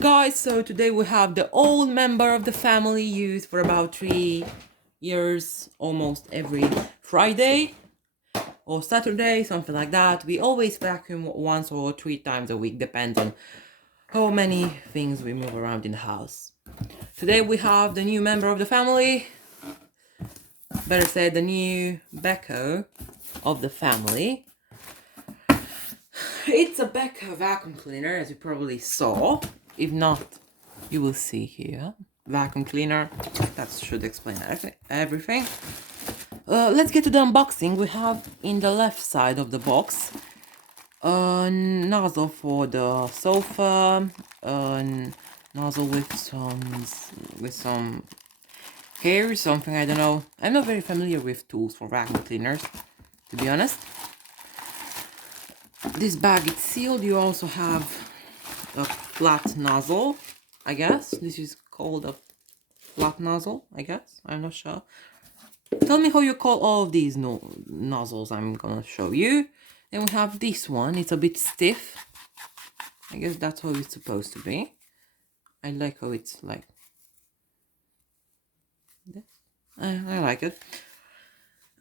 Guys, so today we have the old member of the family used for about 3 years, almost every Friday or Saturday, something like that. We always vacuum once or 3 times a week, depends on how many things we move around in the house. Today we have the new member of the family, better said the new Beko of the family. It's a Beko vacuum cleaner, as you probably saw. If not, you will see here. Vacuum cleaner, that should explain everything. Let's get to the unboxing. We have in the left side of the box a nozzle for the sofa, a nozzle with some hair, something, I don't know. I'm not very familiar with tools for vacuum cleaners, to be honest. This bag is sealed. You also have a flat nozzle, I guess. This is called a flat nozzle, I guess. I'm not sure. Tell me how you call all of these nozzles I'm gonna show you. Then we have this one. It's a bit stiff. I guess that's how it's supposed to be. I like how it's like this. I like it.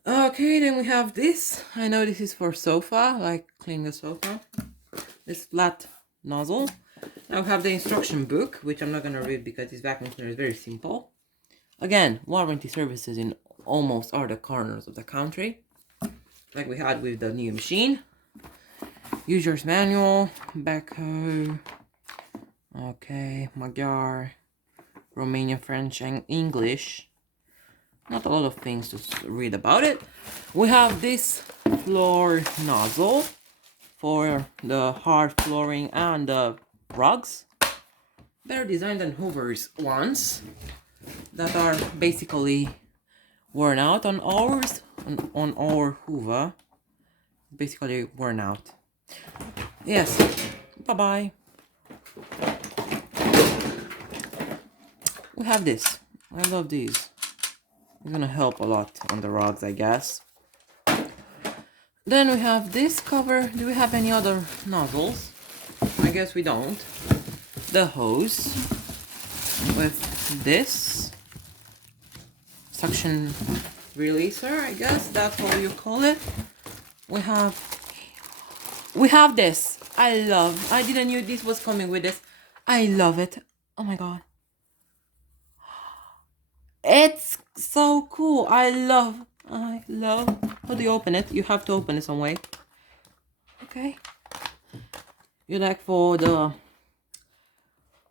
Okay, then we have this. I know this is for sofa, like clean the sofa. This flat nozzle. Now we have the instruction book, which I'm not gonna read because this vacuum cleaner is very simple. Again, warranty services in almost all the corners of the country, like we had with the new machine. User's manual, Beko, okay, Magyar, Romanian, French, and English. Not a lot of things to read about it. We have this floor nozzle for the hard flooring and the rugs. Better designed than Hoover's ones that are basically worn out. On ours, on our Hoover, basically worn out. Yes, bye-bye. We have this. I love these. It's gonna help a lot on the rugs, I guess. Then we have this cover. Do we have any other nozzles? I guess we don't. The hose with this suction releaser, I guess that's how you call it. We have this. I didn't know this was coming with this. I love it. Oh my god. It's so cool. I love. How do you open it? You have to open it some way. Okay. You like for the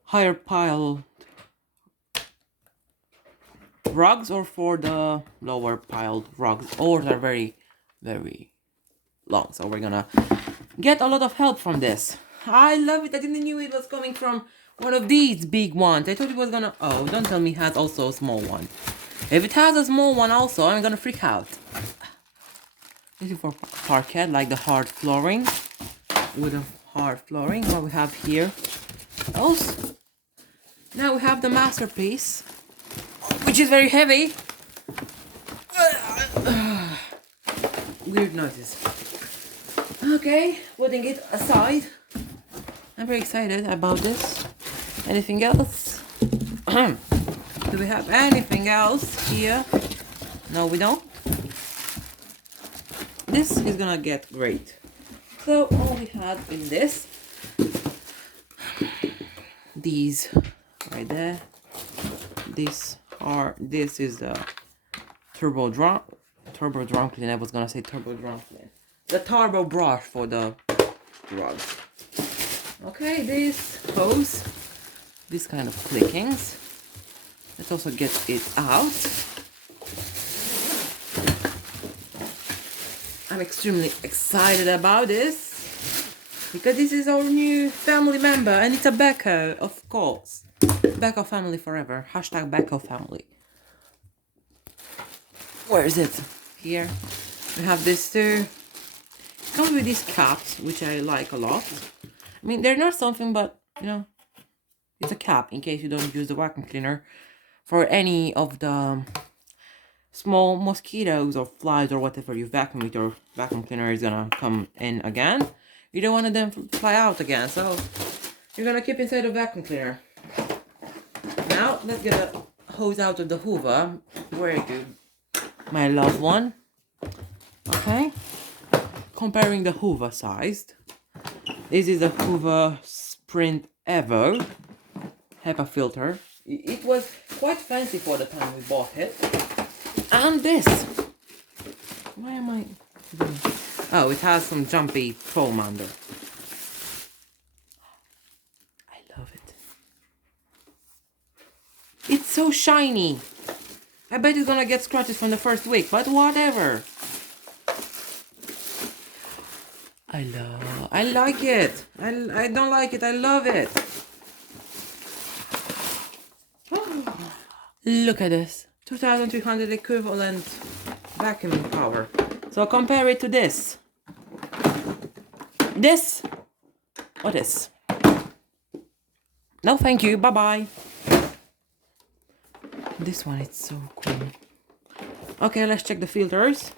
higher pile rugs or for the lower piled rugs, or they're very, very long. So we're gonna get a lot of help from this. I love it. I didn't know it was coming from one of these big ones. I thought it was gonna... Oh, don't tell me it has also a small one. If it has a small one also, I'm gonna freak out. This is for parquet, like the hard flooring. With the hard flooring. What we have here. Also, now we have the masterpiece, which is very heavy. Weird noises. Okay, putting it aside. I'm very excited about this. Anything else? Do we have anything else here? No, we don't. This is gonna get great. So all we had in this, these right there. This is the turbo drum clean. I was gonna say turbo drum clean. The turbo brush for the rugs. Okay, this hose, this kind of clickings. Let's also get it out. I'm extremely excited about this because this is our new family member and it's a Beko, of course. Beko family forever. Hashtag Beko family. Where is it? Here. We have this too. It comes with these caps, which I like a lot. I mean, they're not something, but, you know, it's a cap in case you don't use the vacuum cleaner for any of the small mosquitoes or flies or whatever you vacuum with. Your vacuum cleaner is gonna come in again. You don't want them to fly out again, so you're gonna keep inside the vacuum cleaner. Now, let's get a hose out of the Hoover. Very good, my loved one. Okay. Comparing the Hoover sized. This is the Hoover Sprint Evo HEPA filter. It was quite fancy for the time we bought it. And this. Why am I doing? Oh, it has some jumpy foam under. I love it. It's so shiny. I bet it's gonna get scratches from the first week, but whatever. I like it. I don't like it. I love it. Look at this. 2,300 equivalent vacuuming power. So compare it to this. This or this. No, thank you. Bye-bye. This one, it's so cool. Okay, let's check the filters.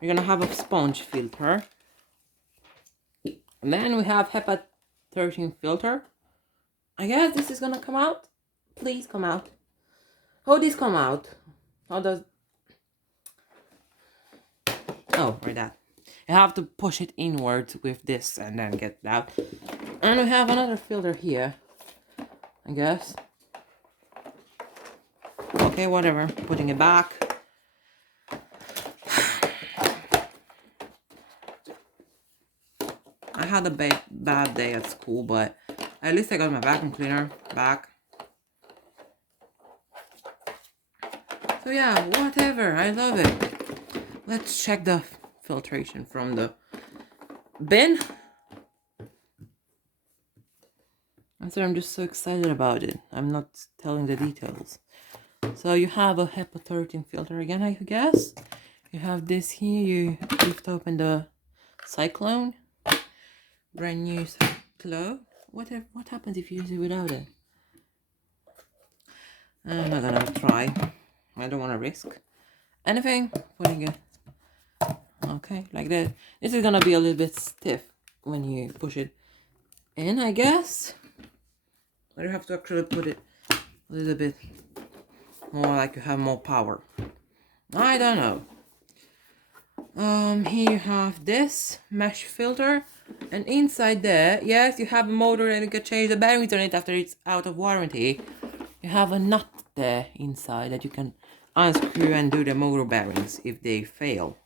We're gonna have a sponge filter. And then we have HEPA 13 filter. I guess this is gonna come out. Please come out. How this come out? How does... Oh, right that. You have to push it inwards with this and then get it out. And we have another filter here, I guess. Okay, whatever. Putting it back. I had a bad day at school, but at least I got my vacuum cleaner back. So yeah, whatever. I love it. Let's check the filtration from the bin. I'm just so excited about it. I'm not telling the details. So you have a HEPA 13 filter again, I guess. You have this here. You lift open the Cyclone. Brand new Cyclone. What happens if you use it without it? I'm not gonna try. I don't want to risk anything. Putting it. Okay, like that. This is gonna be a little bit stiff when you push it in, I guess. Or you have to actually put it a little bit more, like you have more power. I don't know. Here you have this mesh filter, and inside there, yes, you have a motor and you can change the bearings on it after it's out of warranty. You have a nut there inside that you can unscrew and do the motor bearings if they fail.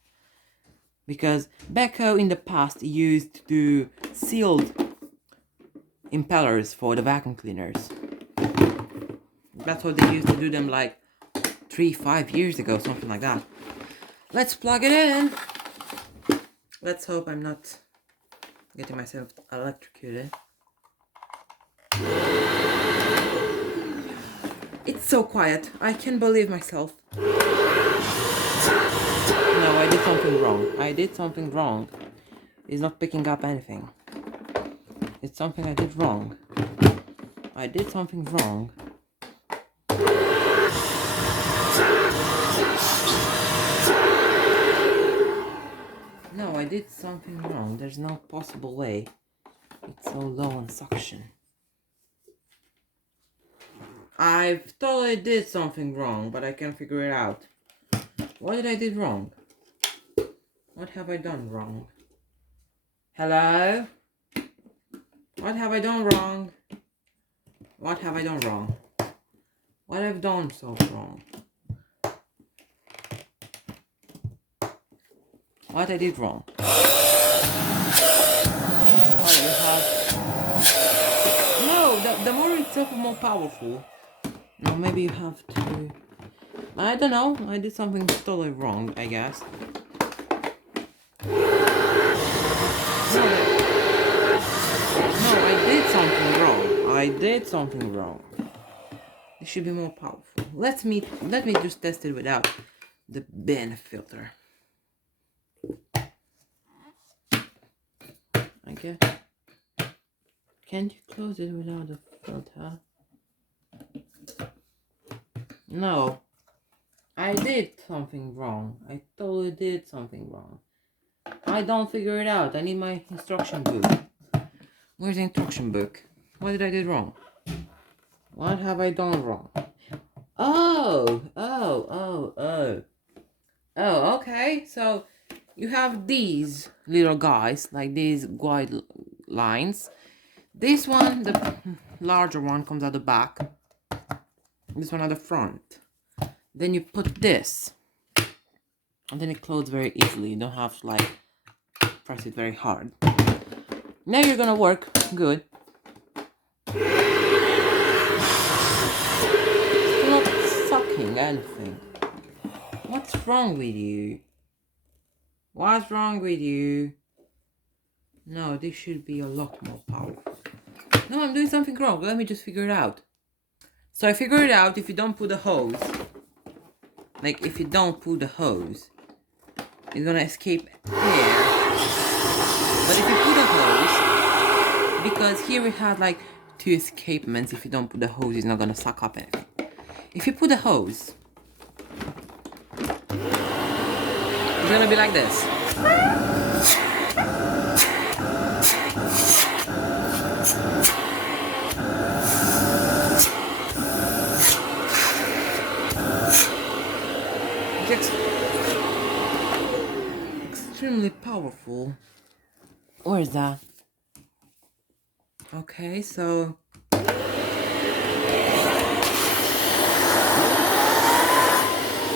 Because Beko in the past used to do sealed impellers for the vacuum cleaners. That's what they used to do them like 3-5 years ago, something like that. Let's plug it in. Let's hope I'm not getting myself electrocuted. It's so quiet. I can't believe myself. No, I did something wrong. I did something wrong. It's not picking up anything. It's something I did wrong. I did something wrong. No, I did something wrong. There's no possible way. It's so low on suction. I totally did something wrong, but I can't figure it out. What did I do wrong? What have I done wrong? Hello? What have I done wrong? What have I done wrong? What have I done so wrong? What I did wrong? Oh, you have... No, the motor itself is more powerful. No, maybe you have to... I don't know. I did something totally wrong, I guess. No, I did something wrong. I did something wrong. It should be more powerful. Let me just test it without the bin filter. Okay. Can't you close it without the filter? No. I did something wrong. I totally did something wrong. I don't figure it out. I need my instruction book. Where's the instruction book? What did I do wrong? What have I done wrong? Oh, okay. So you have these little guys, like these wide lines. This one, the larger one, comes at the back. This one at the front. Then you put this. And then it closes very easily. You don't have to like press it very hard. Now you're gonna work good. It's not sucking anything. What's wrong with you? What's wrong with you? No, this should be a lot more powerful. No, I'm doing something wrong. Let me just figure it out. So I figured it out if you don't put the hose. Like if you don't put the hose, it's gonna escape here. But if you put a hose, because here we have like 2 escapements, if you don't put the hose, it's not gonna suck up anything. If you put the hose, it's gonna be like this. It's extremely powerful. Where is that? Okay, so